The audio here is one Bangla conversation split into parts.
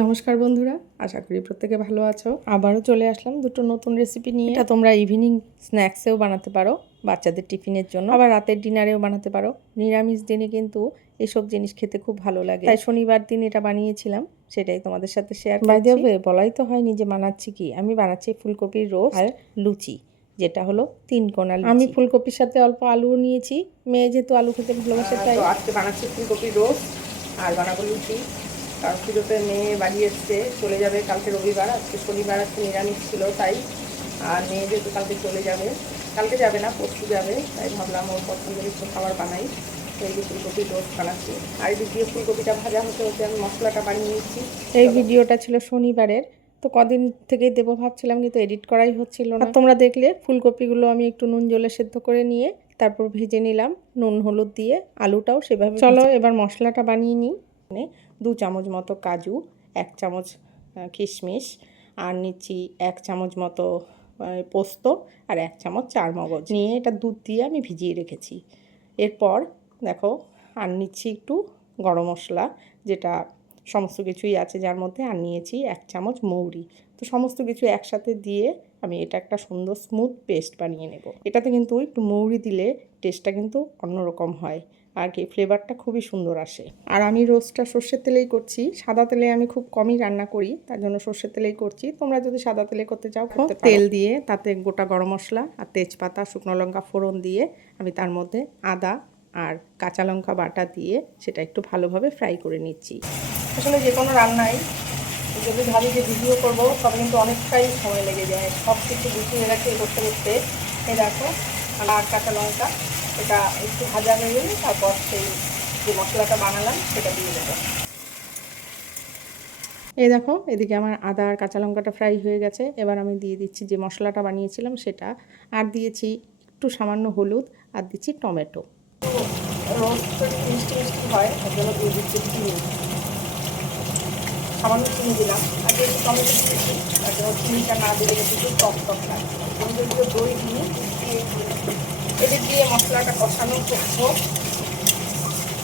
নমস্কার বন্ধুরা, আশা করি প্রত্যেকে ভালো আছো। আবারও চলে আসলাম দুটো নতুন রেসিপি নিয়ে। এটা তোমরা ইভিনিং স্ন্যাক্সেও বানাতে পারো, বাচ্চাদের টিফিনের জন্য, আবার রাতের ডিনারেও বানাতে পারো। নিরামিষ দিনে কিন্তু এসব জিনিস খেতে খুব ভালো লাগে, তাই শনিবার দিন এটা বানিয়েছিলাম, সেটাই তোমাদের সাথে শেয়ার করছি। বাই দ্য ওয়ে, বলাই তো হয়নি যে বানাচ্ছি কি। আমি বানাচ্ছি ফুলকপির রোস্ট আর লুচি, যেটা হলো 3 কোনা লুচি। আমি ফুলকপির সাথে অল্প আলুও নিয়েছি, মেয়ে যেহেতু আলু খেতে ভালোবাসে তাই। তো আজকে বানাচ্ছি ফুলকপির রোস্ট আর বানাবো লুচি। কারণ পুজোতে মেয়ে বাড়ি এসছে, চলে যাবে কালকে রবিবার, আজকে শনিবার, আজকে নিরামিষ ছিল তাই। আর মেয়ে যেহেতু কালকে চলে যাবে, কালকে যাবে না পরশু যাবে, তাই ভাবলাম ওর পছন্দের একটু খাবার বানাই। তো এই যে ফুলকপির রোস্ট বানাচ্ছি, আর এদিক দিয়ে ফুলকপিটা ভাজা হতে হতে আমি মশলাটা বানিয়ে নিচ্ছি। এই ভিডিওটা ছিল শনিবারের, তো কদিন থেকেই দেবো ভাবছিলাম, কিন্তু এডিট করাই হচ্ছিল না। তোমরা দেখলে ফুলকপিগুলো আমি একটু নুন জলে সেদ্ধ করে নিয়ে তারপর ভেজে নিলাম নুন হলুদ দিয়ে, আলুটাও সেভাবে। চলো এবার মশলাটা বানিয়ে নিই। 2 চামচ মতো কাজু, 1 চামচ কিশমিশ, আর নিচ্ছি 1 চামচ মতো পোস্ত, আর 1 চামচ চারমগজ নিয়ে এটা দুধ দিয়ে আমি ভিজিয়ে রেখেছি। এরপর দেখো আর নিচ্ছি একটু গরম মশলা, যেটা সমস্ত কিছুই আছে যার মধ্যে, আর নিয়েছি 1 চামচ মৌরি। তো সমস্ত কিছু একসাথে দিয়ে আমি এটা একটা সুন্দর স্মুথ পেস্ট বানিয়ে নেব। এটাতে কিন্তু একটু মৌরি দিলে টেস্টটা কিন্তু অন্যরকম হয়, আর কি ফ্লেভারটা খুবই সুন্দর আসে। আর আমি রোস্টটা সর্ষের তেলেই করছি, সাদা তেলে আমি খুব কমই রান্না করি, তার জন্য সর্ষের তেলেই করছি। তোমরা যদি সাদা তেলে করতে চাও করতে পারো। তেল দিয়ে তাতে গোটা গরম মশলা আর তেজপাতা শুকনো লঙ্কা ফোড়ন দিয়ে আমি তার মধ্যে আদা আর কাঁচা লঙ্কা বাটা দিয়ে সেটা একটু ভালোভাবে ফ্রাই করে নিচ্ছি। আসলে যে কোনো রান্নায় যদি ভাবি যে ভিডিও করবো, তবে কিন্তু অনেকটাই সময় লেগে যায়, সব কিছু গুছিয়ে রেখে করতে করতে। এই দেখো আর কাঁচা লঙ্কা এটা একটু ভাজা হয়ে গেলে তারপর সেই যে মশলাটা বানালাম সেটা দিয়ে দেবো। এই দেখো এদিকে আমার আদা আর কাঁচা লঙ্কাটা ফ্রাই হয়ে গেছে। এবার আমি দিয়ে দিচ্ছি যে মশলাটা বানিয়েছিলাম সেটা, আর দিয়েছি একটু সামান্য হলুদ, আর দিচ্ছি টমেটো। রোস্ট মিষ্টি মিষ্টি হয়, ওর জন্য দিয়ে দিচ্ছি চিনি, সামান্য চিনি দিলাম। আর যেহেতু টমেটো দিয়েছি তার জন্য চিনিটা না দিলে কিন্তু টক টক লাগে। আমি যদি দই দিই এদিক দিয়ে মশলাটা কষানো হোক,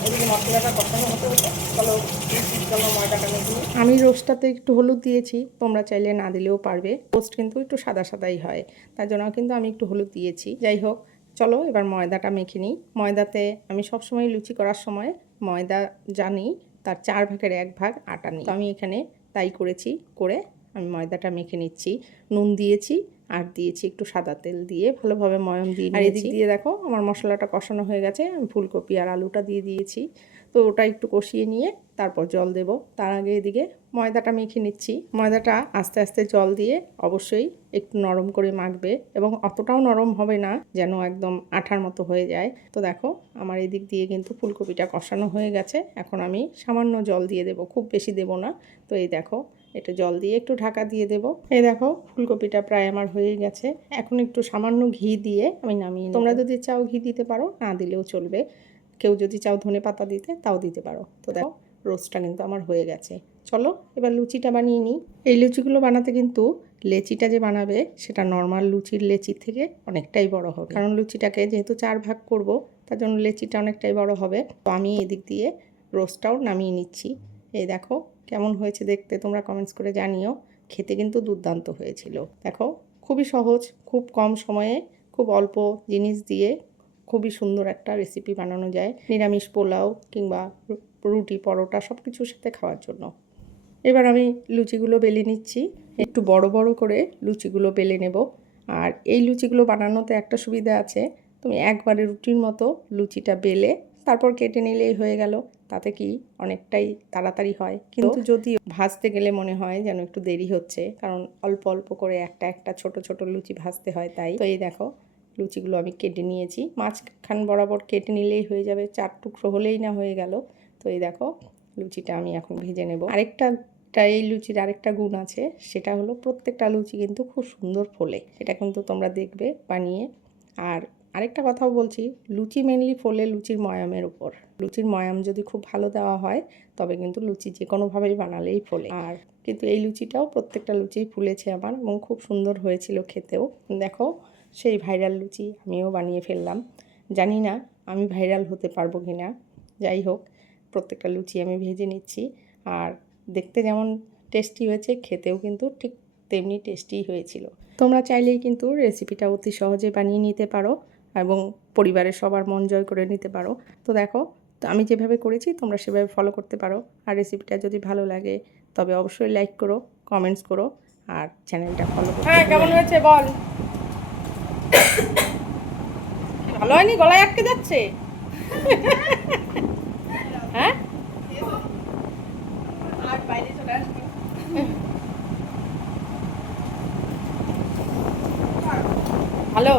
এদিকে মশলাটা কষানো হতে হতে চলো ময়দাটা মেখে নিই। আমি রোস্টটাতে একটু হলুদ দিয়েছি, তোমরা চাইলে না দিলেও পারবে। রোস্ট কিন্তু একটু সাদা সাদাই হয়, তার জন্য কিন্তু আমি একটু হলুদ দিয়েছি। যাই হোক, চলো এবার ময়দাটা মেখে নিই। ময়দাতে আমি সবসময় লুচি করার সময় ময়দা জানি তার 4 ভাগের 1 ভাগ আটা নিই, তো আমি এখানে তাই করেছি। করে আমি ময়দাটা মেখে নিচ্ছি, নুন দিয়েছি আর দিয়েছি একটু সাদা তেল দিয়ে ভালোভাবে ময়াম দিয়ে। আর এদিক দিয়ে দেখো আমার মশলাটা কষানো হয়ে গেছে, আমি ফুলকপি আর আলুটা দিয়ে দিয়েছি। তো ওটা একটু কষিয়ে নিয়ে তারপর জল দেব। তার আগে এদিকে ময়দাটা মেখে নিচ্ছি। ময়দাটা আস্তে আস্তে জল দিয়ে অবশ্যই একটু নরম করে মাখবে, এবং অতটাও নরম হবে না যেন একদম আঠার মতো হয়ে যায়। তো দেখো আমার এদিক দিয়ে কিন্তু ফুলকপিটা কষানো হয়ে গেছে। এখন আমি সামান্য জল দিয়ে দেব, খুব বেশি দেব না। তো এই দেখো এটা জল দিয়ে একটু ঢাকা দিয়ে দেব। এই দেখো ফুলকপিটা প্রায় আমার হয়ে গেছে। এখন একটু সামান্য ঘি দিয়ে আমি নামিয়ে নেব। তোমরা যদি চাও ঘি দিতে পারো, না দিলেও চলবে। কেউ যদি চাও ধনে পাতা দিতে, তাও দিতে পারো। তো দেখো রোস্টটা কিন্তু আমার হয়ে গেছে। চলো এবার লুচিটা বানিয়ে নিই। এই লুচিগুলো বানাতে কিন্তু লেচিটা যে বানাবে সেটা নর্মাল লুচির লেচির থেকে অনেকটাই বড় হবে, কারণ লুচিটাকে যেহেতু 4 ভাগ করব, তার জন্য লেচিটা অনেকটাই বড় হবে। তো আমি এদিক দিয়ে রোস্টটাও নামিয়ে নিচ্ছি। এই দেখো কেমন হয়েছে দেখতে, তোমরা কমেন্টস করে জানিও। খেতে কিন্তু দুর্দান্ত হয়েছিল। দেখো খুবই সহজ, খুব কম সময়ে খুব অল্প জিনিস দিয়ে খুবই সুন্দর একটা রেসিপি বানানো যায়, নিরামিষ পোলাও কিংবা রুটি পরোটা সব কিছুর সাথে খাওয়ার জন্য। এবার আমি লুচিগুলো বেলে নিচ্ছি, একটু বড় বড় করে লুচিগুলো বেলে নেব। আর এই লুচিগুলো বানানোতে একটা সুবিধা আছে, তুমি একবারে রুটির মতো লুচিটা বেলে তারপর কেটে নিলেই হয়ে গেল। তাতে কি অনেকটাই তাড়াতাড়ি হয়, কিন্তু যদি ভাজতে গেলে মনে হয় যেন একটু দেরি হচ্ছে, কারণ অল্প অল্প করে একটা একটা ছোট ছোট লুচি ভাজতে হয়। তাই তো এই দেখো লুচিগুলো আমি কেটে নিয়েছি, মাঝখান বরাবর কেটে নিলেই হয়ে যাবে, 4 টুকরো হলেই না হয়ে গেল। তো এই দেখো লুচিটা আমি এখন ভেজে নেব। এই লুচির আরেকটা গুণ আছে, সেটা হলো প্রত্যেকটা লুচি কিন্তু খুব সুন্দর ফোলে। এটা কিন্তু তোমরা দেখবে বানিয়ে। আর আরেকটা কথাও বলছি, লুচি মেনলি ফোলে লুচির ময়ামের উপর। লুচির ময়াম যদি খুব ভালো দেওয়া হয় তবে কিন্তু লুচি যে কোনোভাবেই বানালেই ফোলে। আর কিন্তু এই লুচিটাও প্রত্যেকটা লুচিই ফুলেছে আমার, এবং খুব সুন্দর হয়েছিল খেতেও। দেখো সেই ভাইরাল লুচি আমিও বানিয়ে ফেললাম। জানি না আমি ভাইরাল হতে পারবো কি না। যাই হোক প্রত্যেকটা লুচি আমি ভেজে নিচ্ছি, আর দেখতে যেমন টেস্টি হয়েছে, খেতেও কিন্তু ঠিক তেমনি টেস্টি হয়েছিল। তোমরা চাইলেই কিন্তু রেসিপিটা অতি সহজে বানিয়ে নিতে পারো এবং পরিবারের সবার মন জয় করে নিতে পারো। তো দেখো, তো আমি যেভাবে করেছি তোমরা সেভাবে ফলো করতে পারো। আর রেসিপিটা যদি ভালো লাগে তবে অবশ্যই লাইক করো, কমেন্টস করো আর চ্যানেলটা ফলো করতে। হ্যাঁ, কেমন হয়েছে বল। ভালো হয়নি, গলায় আটকে যাচ্ছে। হ্যাঁ, আর বাইরে চলে আসবো। ভালো।